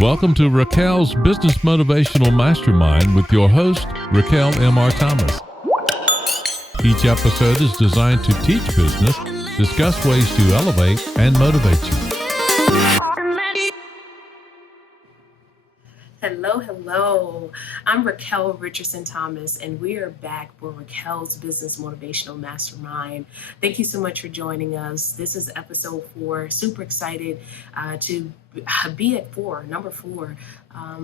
Welcome to Raquel's Business Motivational Mastermind with your host, Raquel M.R. Thomas. Each episode is designed to teach business, discuss ways to elevate, and motivate you. Hello. I'm Raquel Richardson Thomas, and we are back for Raquel's Business Motivational Mastermind. Thank you so much for joining us. This is episode 4. Super excited to be at number 4.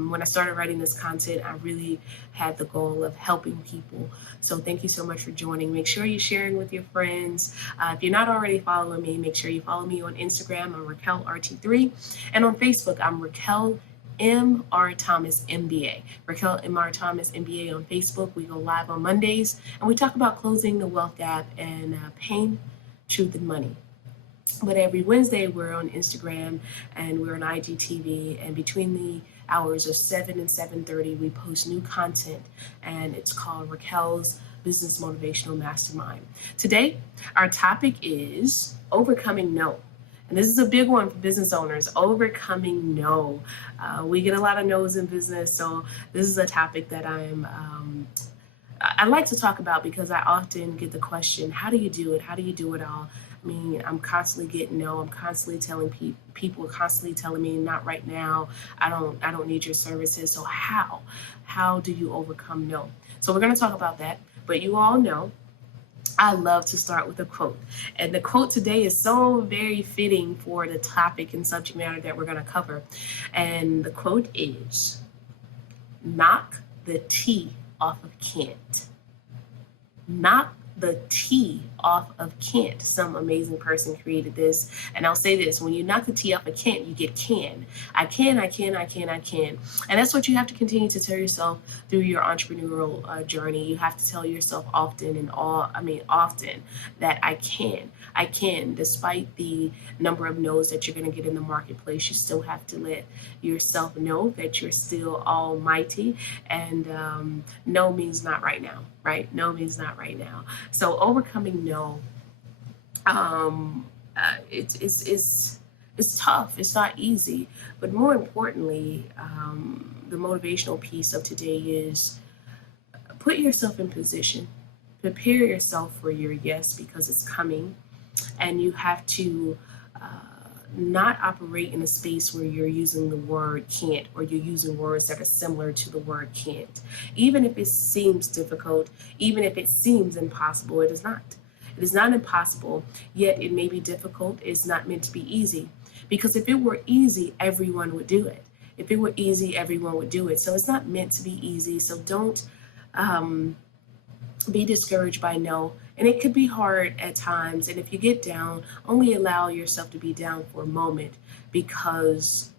When I started writing this content, I really had the goal of helping people. So thank you so much for joining. Make sure you're sharing with your friends. If you're not already following me, make sure you follow me on Instagram. I'm RaquelRT3. And on Facebook, I'm Raquel M.R. Thomas MBA. Raquel M.R. Thomas MBA on Facebook. We go live on Mondays and we talk about closing the wealth gap and pain, truth, and money. But every Wednesday we're on Instagram and we're on IGTV, and between the hours of 7 and 7:30 we post new content, and it's called Raquel's Business Motivational Mastermind. Today our topic is overcoming no. And this is a big one for business owners, overcoming no. We get a lot of no's in business, so this is a topic that I like to talk about because I often get the question, how do you do it? How do you do it all? I mean, I'm constantly getting no. I'm constantly telling people are constantly telling me, not right now. I don't need your services. So how do you overcome no? So we're going to talk about that. But you all know I love to start with a quote. And the quote today is so very fitting for the topic and subject matter that we're going to cover. And the quote is, knock the T off of can't. Knock the T off of can't. Some amazing person created this. And I'll say this, when you knock the T off of can't, you get can. I can. And that's what you have to continue to tell yourself through your entrepreneurial journey. You have to tell yourself often that I can, despite the number of no's that you're going to get in the marketplace. You still have to let yourself know that you're still almighty, and no means not right now, right? No means not right now. So overcoming no, it's tough. It's not easy. But more importantly, the motivational piece of today is put yourself in position. Prepare yourself for your yes, because it's coming. And you have to not operate in a space where you're using the word can't, or you're using words that are similar to the word can't. Even if it seems difficult, even if it seems impossible, it is not. It is not impossible, yet it may be difficult. It's not meant to be easy. Because if it were easy, everyone would do it. If it were easy, everyone would do it. So it's not meant to be easy. So don't be discouraged by no. And it could be hard at times. And if you get down, only allow yourself to be down for a moment, because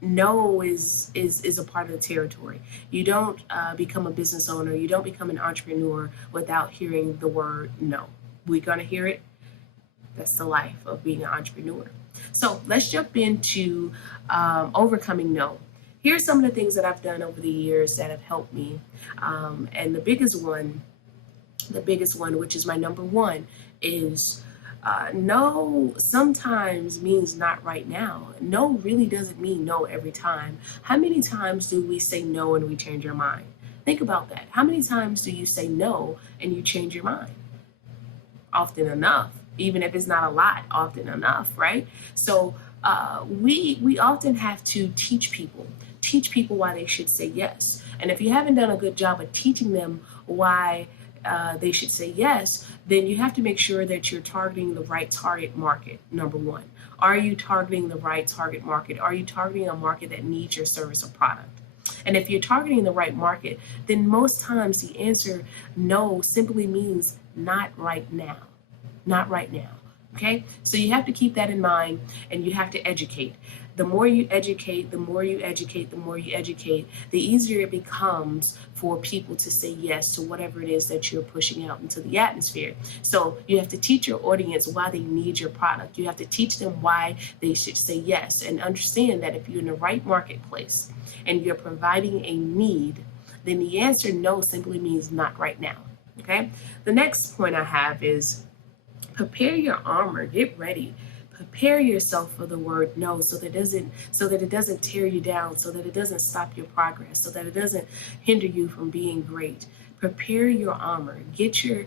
no is a part of the territory. You don't become a business owner. You don't become an entrepreneur without hearing the word no. We're going to hear it. That's the life of being an entrepreneur. So let's jump into overcoming no. Here's some of the things that I've done over the years that have helped me. And the biggest one, which is my number one, is no sometimes means not right now. No really doesn't mean no every time. How many times do we say no and we change our mind? Think about that. How many times do you say no and you change your mind? Often enough, even if it's not a lot, often enough, right? So we often have to teach people why they should say yes. And if you haven't done a good job of teaching them why they should say yes, then you have to make sure that you're targeting the right target market, number one. Are you targeting the right target market? Are you targeting a market that needs your service or product? And if you're targeting the right market, then most times the answer no simply means not right now. Not right now. Okay? So you have to keep that in mind, and you have to educate. The more you educate, the easier it becomes for people to say yes to whatever it is that you're pushing out into the atmosphere. So you have to teach your audience why they need your product. You have to teach them why they should say yes, and understand that if you're in the right marketplace and you're providing a need, then the answer no simply means not right now. Okay? The next point I have is prepare your armor. Get ready. Prepare yourself for the word no, so that it doesn't tear you down, so that it doesn't stop your progress, so that it doesn't hinder you from being great. Prepare your armor. Get your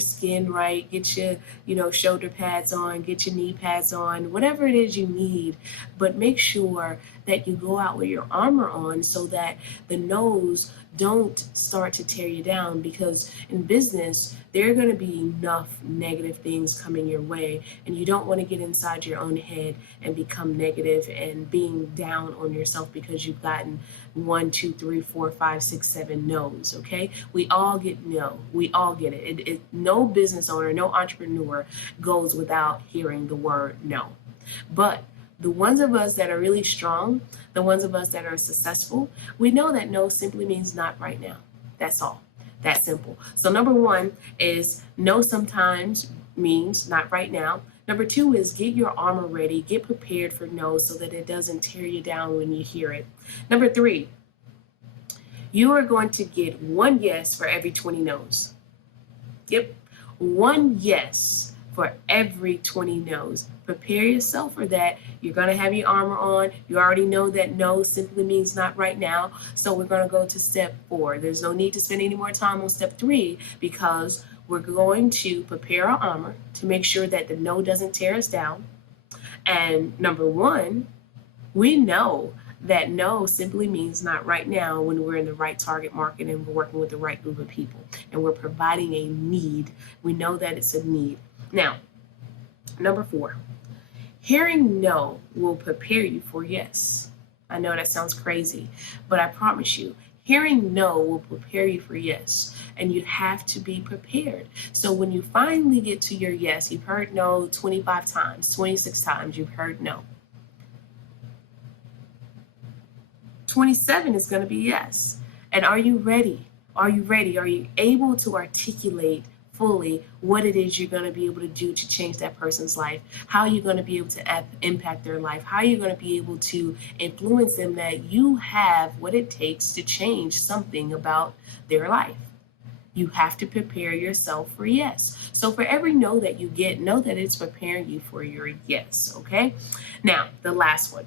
skin right. Get your shoulder pads on. Get your knee pads on. Whatever it is you need, but make sure that you go out with your armor on so that the no's don't start to tear you down, because in business there are going to be enough negative things coming your way, and you don't want to get inside your own head and become negative and being down on yourself because you've gotten 1, 2, 3, 4, 5, 6, 7 no's. Okay, we all get no. We all get it. No business owner, no entrepreneur goes without hearing the word no. But the ones of us that are really strong, the ones of us that are successful, we know that no simply means not right now. That's all. That simple. So number 1 is no sometimes means not right now. Number 2 is get your armor ready, get prepared for no so that it doesn't tear you down when you hear it. Number 3, you are going to get 1 yes for every 20 no's. Yep, 1 yes for every 20 no's. Prepare yourself for that. You're going to have your armor on. You already know that no simply means not right now. So we're going to go to step 4. There's no need to spend any more time on step 3, because we're going to prepare our armor to make sure that the no doesn't tear us down. And number 1, we know that no simply means not right now when we're in the right target market and we're working with the right group of people and we're providing a need. We know that it's a need. Now, number 4, hearing no will prepare you for yes. I know that sounds crazy, but I promise you, hearing no will prepare you for yes, and you have to be prepared. So when you finally get to your yes, you've heard no 25 times, 26 times, you've heard no. 27 is going to be yes. And are you ready? Are you ready? Are you able to articulate fully what it is you're going to be able to do to change that person's life? How are you going to be able to impact their life? How are you going to be able to influence them that you have what it takes to change something about their life? You have to prepare yourself for yes. So for every no that you get, know that it's preparing you for your yes, okay? Now, the last one,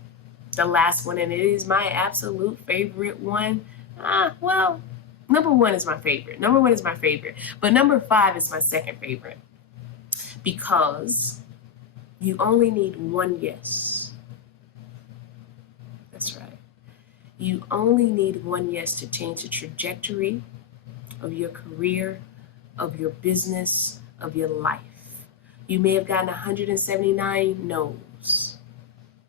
and it is my absolute favorite one. Well, number 1 is my favorite. But number 5 is my second favorite, because you only need 1 yes. That's right. You only need 1 yes to change the trajectory of your career, of your business, of your life. You may have gotten 179 no's,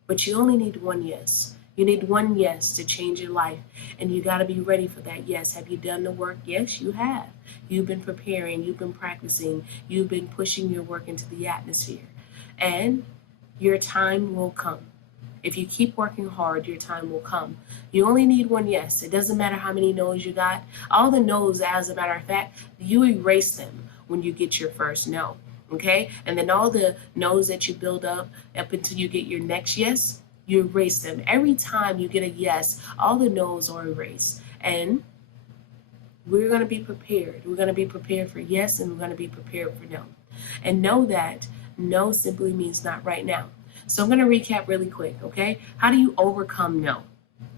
but you only need 1 yes. You need 1 yes to change your life, and you got to be ready for that yes. Have you done the work? Yes, you have. You've been preparing, you've been practicing, you've been pushing your work into the atmosphere, and your time will come. If you keep working hard, your time will come. You only need 1 yes. It doesn't matter how many no's you got. All the no's, as a matter of fact, you erase them when you get your first no, okay? And then all the no's that you build up until you get your next yes, you erase them. Every time you get a yes, all the no's are erased. And we're going to be prepared. We're going to be prepared for yes, and we're going to be prepared for no. And know that no simply means not right now. So I'm going to recap really quick, okay? How do you overcome no?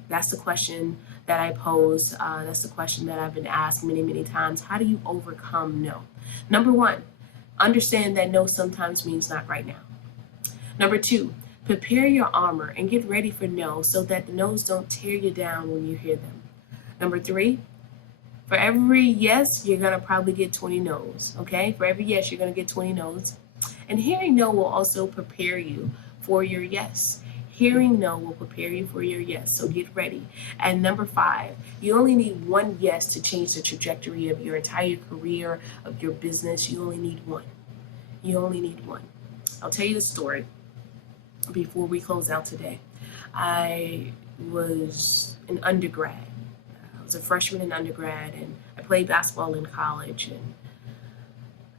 That's the question that I pose. That's the question that I've been asked many, many times. How do you overcome no? Number 1, understand that no sometimes means not right now. Number 2, prepare your armor and get ready for no so that the no's don't tear you down when you hear them. Number 3, for every yes, you're going to probably get 20 no's, okay? For every yes, you're going to get 20 no's. And hearing no will also prepare you for your yes. Hearing no will prepare you for your yes, so get ready. And number 5, you only need 1 yes to change the trajectory of your entire career, of your business. You only need 1. You only need 1. I'll tell you the story before we close out today. I was an undergrad. I was a freshman in undergrad, and I played basketball in college. And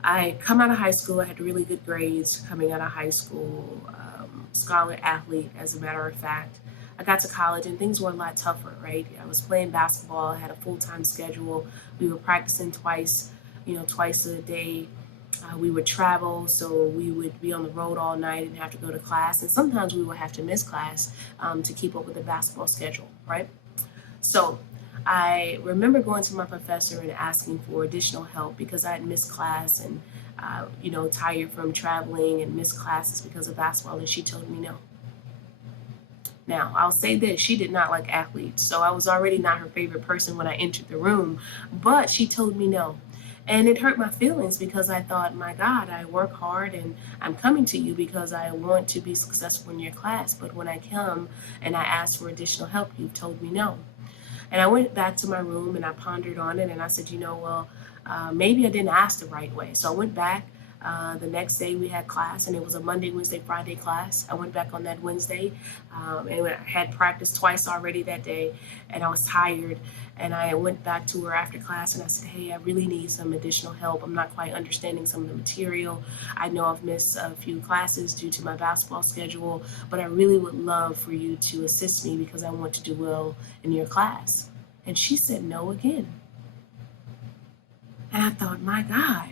I come out of high school. I had really good grades coming out of high school. Scholar athlete, as a matter of fact. I got to college and things were a lot tougher, right? I was playing basketball. I had a full-time schedule. We were practicing twice a day. We would travel, so we would be on the road all night and have to go to class. And sometimes we would have to miss class to keep up with the basketball schedule, right? So I remember going to my professor and asking for additional help because I had missed class and, tired from traveling and missed classes because of basketball. And she told me no. Now, I'll say this, she did not like athletes, so I was already not her favorite person when I entered the room, but she told me no. And it hurt my feelings because I thought, my God, I work hard and I'm coming to you because I want to be successful in your class. But when I come and I ask for additional help, you've told me no. And I went back to my room and I pondered on it and I said, maybe I didn't ask the right way. So I went back. The next day we had class and it was a Monday, Wednesday, Friday class. I went back on that Wednesday and I had practiced twice already that day and I was tired. And I went back to her after class and I said, hey, I really need some additional help. I'm not quite understanding some of the material. I know I've missed a few classes due to my basketball schedule, but I really would love for you to assist me because I want to do well in your class. And she said no again. And I thought, my God,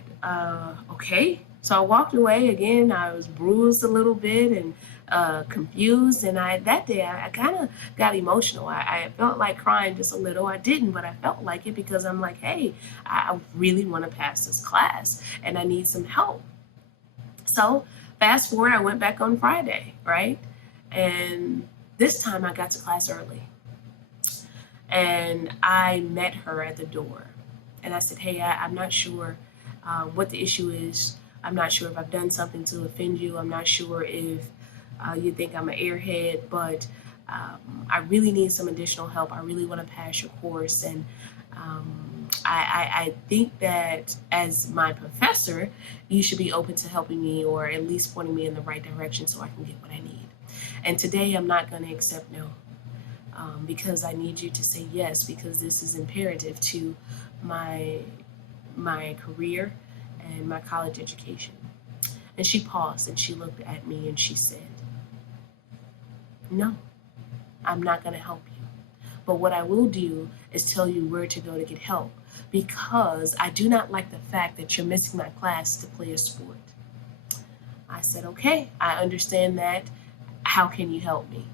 okay. So I walked away again. I was bruised a little bit and confused. And that day I kind of got emotional. I felt like crying just a little. I didn't, but I felt like it because I'm like, hey, I really want to pass this class and I need some help. So fast forward, I went back on Friday, right? And this time I got to class early. And I met her at the door. And I said, hey, I'm not sure what the issue is. I'm not sure if I've done something to offend you. I'm not sure if you think I'm an airhead, but I really need some additional help. I really want to pass your course. And I think that as my professor, you should be open to helping me or at least pointing me in the right direction so I can get what I need. And today I'm not going to accept no. Because I need you to say yes, because this is imperative to my career and my college education. And she paused and she looked at me and she said, no, I'm not going to help you. But what I will do is tell you where to go to get help because I do not like the fact that you're missing my class to play a sport. I said, okay, I understand that. How can you help me?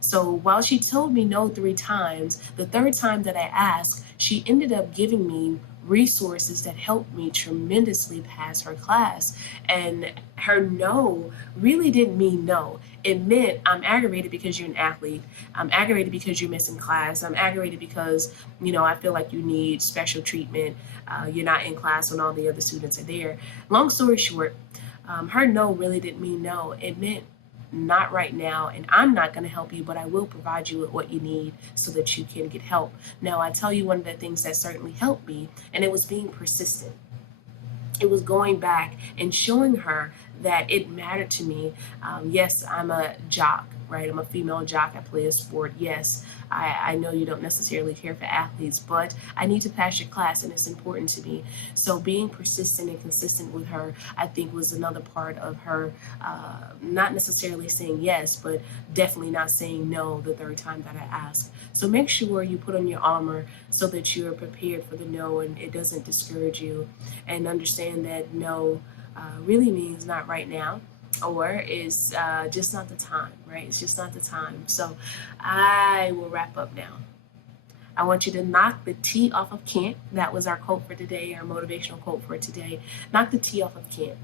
So while she told me no 3 times, the 3rd time that I asked, she ended up giving me resources that helped me tremendously pass her class. And her no really didn't mean no. It meant I'm aggravated because you're an athlete. I'm aggravated because you're missing class. I'm aggravated because, I feel like you need special treatment. You're not in class when all the other students are there. Long story short, her no really didn't mean no. It meant not right now, and I'm not going to help you, but I will provide you with what you need so that you can get help. Now, I tell you one of the things that certainly helped me, and it was being persistent. It was going back and showing her that it mattered to me. Yes, I'm a jock, right? I'm a female jock. I play a sport. Yes, I know you don't necessarily care for athletes, but I need to pass your class and it's important to me. So being persistent and consistent with her, I think was another part of her not necessarily saying yes, but definitely not saying no the 3rd time that I asked. So make sure you put on your armor so that you're prepared for the no and it doesn't discourage you, and understand that no really means not right now, or is just not the time, right? It's just not the time. So I will wrap up now. I want you to knock the T off of can't. That was our quote for today, our motivational quote for today. Knock the T off of can't.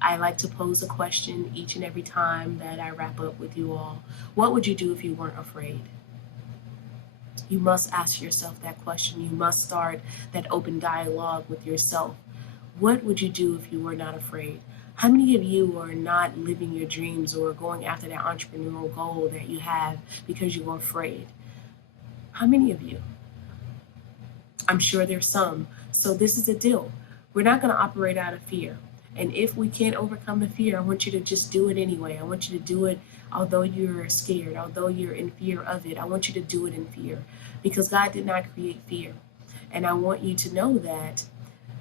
I like to pose a question each and every time that I wrap up with you all. What would you do if you weren't afraid? You must ask yourself that question. You must start that open dialogue with yourself. What would you do if you were not afraid? How many of you are not living your dreams or going after that entrepreneurial goal that you have because you are afraid? How many of you? I'm sure there's some. So this is the deal. We're not going to operate out of fear. And if we can't overcome the fear, I want you to just do it anyway. I want you to do it although you're scared, although you're in fear of it. I want you to do it in fear because God did not create fear. And I want you to know that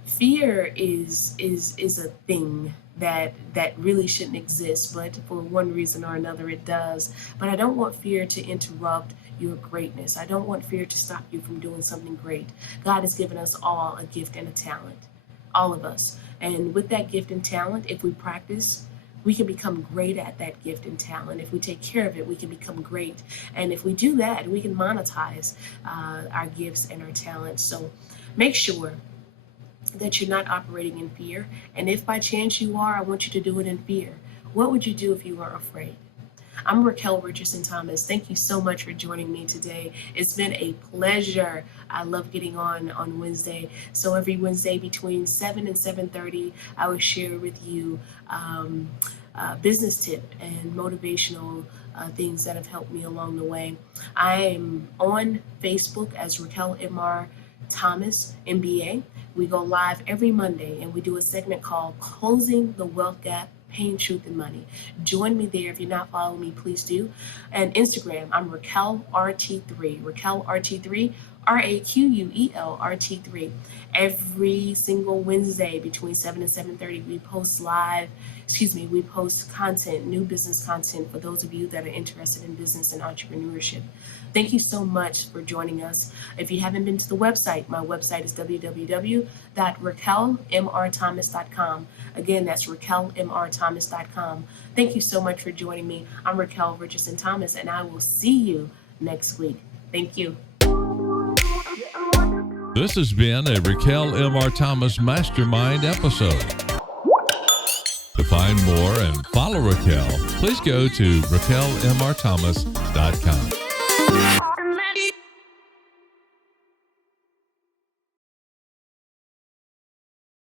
fear is a thing that really shouldn't exist, but for one reason or another it does. But I don't want fear to interrupt your greatness. I don't want fear to stop you from doing something great. God has given us all a gift and a talent. all of us. And with that gift and talent, if we practice, we can become great at that gift and talent. If we take care of it, we can become great. And if we do that, we can monetize our gifts and our talents. So make sure that you're not operating in fear. And if by chance you are, I want you to do it in fear. What would you do if you weren't afraid? I'm Raquel Richardson Thomas. Thank you so much for joining me today. It's been a pleasure. I love getting on Wednesday. So every Wednesday between 7 and 7:30, I will share with you business tip and motivational things that have helped me along the way. I am on Facebook as Raquel M.R. Thomas, MBA. We go live every Monday and we do a segment called Closing the Wealth Gap, Pain, Truth, and Money. Join me there. If you're not following me, please do. And Instagram, I'm Raquel RT3. Raquel RT3, RAQUEL RT3. Every single Wednesday between 7 and 7:30, we post content, new business content for those of you that are interested in business and entrepreneurship. Thank you so much for joining us. If you haven't been to the website, my website is www.raquelmrthomas.com. Again, that's raquelmrthomas.com. Thank you so much for joining me. I'm Raquel Richardson Thomas, and I will see you next week. Thank you. This has been a Raquel M.R. Thomas Mastermind episode. To find more and follow Raquel, please go to raquelmrthomas.com.